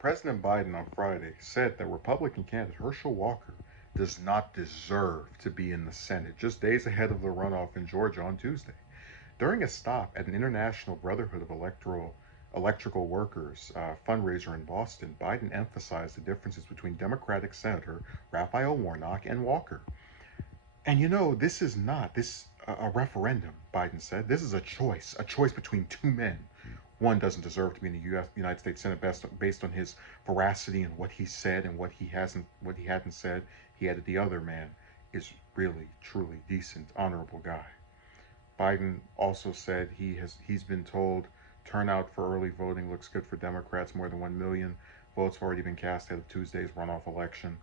President Biden on Friday said that Republican candidate Herschel Walker does not deserve to be in the Senate, just days ahead of the runoff in Georgia on Tuesday. During a stop at an International Brotherhood of Electrical Workers fundraiser in Boston, Biden emphasized the differences between Democratic Senator Raphael Warnock and Walker. And this is not this a referendum, Biden said. This is a choice between two men. One doesn't deserve to be in the United States Senate based on his veracity and what he said and what he hadn't said. He added the other man is really, truly decent, honorable guy. Biden also said he's been told turnout for early voting looks good for Democrats. More than 1 million votes have already been cast ahead of Tuesday's runoff election.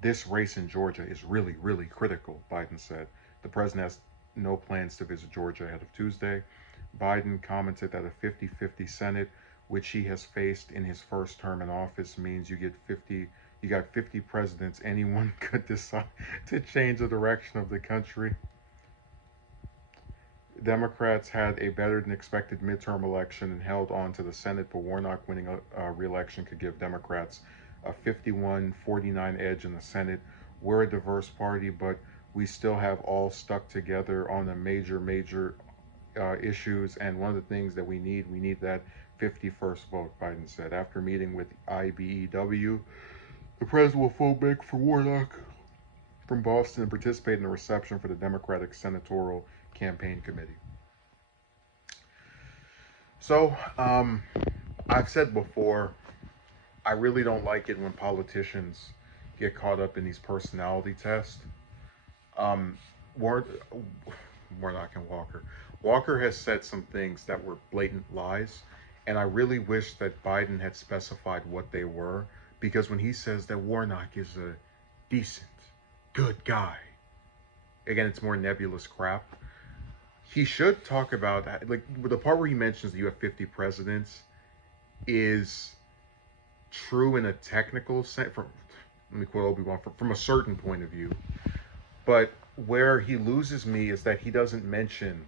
This race in Georgia is really, really critical, Biden said. The president has no plans to visit Georgia ahead of Tuesday. Biden commented that a 50-50 Senate, which he has faced in his first term in office, means you got 50 presidents. Anyone could decide to change the direction of the country. Democrats had a better than expected midterm election and held on to the Senate, but Warnock winning a re-election could give Democrats a 51-49 edge in the Senate. We're a diverse party, but we still have all stuck together on the major issues. And one of the things that we need that 51st vote, Biden said. After meeting with IBEW, the president will phone back for Warnock from Boston and participate in the reception for the Democratic Senatorial Campaign Committee. So, I've said before, I really don't like it when politicians get caught up in these personality tests. Um, War- Warnock and Walker. Walker has said some things that were blatant lies, and I really wish that Biden had specified what they were, because when he says that Warnock is a decent, good guy, again, it's more nebulous crap. He should talk about, like, the part where he mentions that you have 50 presidents is true in a technical sense. Let me quote Obi-Wan, from a certain point of view. But where he loses me is that he doesn't mention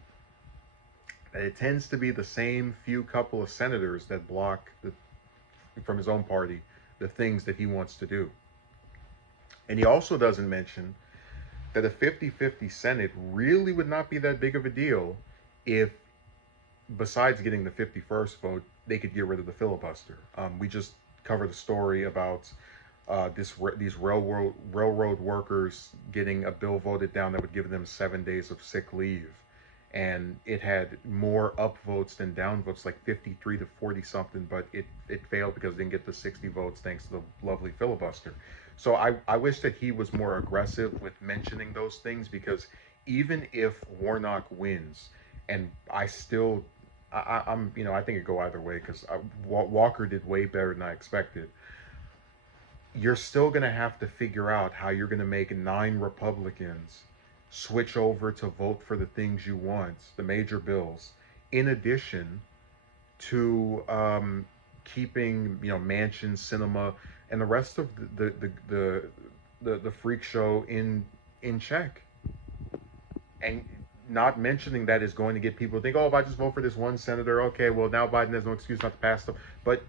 that it tends to be the same few couple of senators that block from his own party the things that he wants to do. And he also doesn't mention that a 50-50 Senate really would not be that big of a deal if, besides getting the 51st vote, they could get rid of the filibuster. We just covered a story about these railroad workers getting a bill voted down that would give them 7 days of sick leave, and it had more upvotes than downvotes, like 53 to 40 something, but it failed because it didn't get the 60 votes thanks to the lovely filibuster. So I wish that he was more aggressive with mentioning those things, because even if Warnock wins, and I'm I think it go either way, because Walker did way better than I expected. You're still going to have to figure out how you're going to make 9 Republicans switch over to vote for the things you want, the major bills, in addition to keeping Mansion, Cinema, and the rest of the freak show in check. And not mentioning that is going to get people to think, oh, if I just vote for this one senator, okay, well, now Biden has no excuse not to pass them. But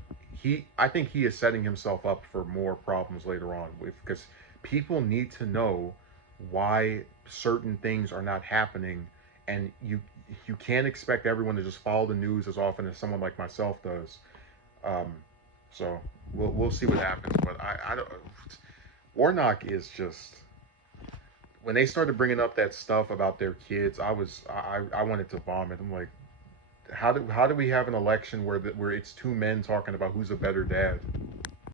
I think he is setting himself up for more problems later on, because people need to know why certain things are not happening, and you can't expect everyone to just follow the news as often as someone like myself does. Um, so we'll see what happens. But I don't. Warnock is just, when they started bringing up that stuff about their kids, I wanted to vomit. I'm like, how do we have an election where it's two men talking about who's a better dad?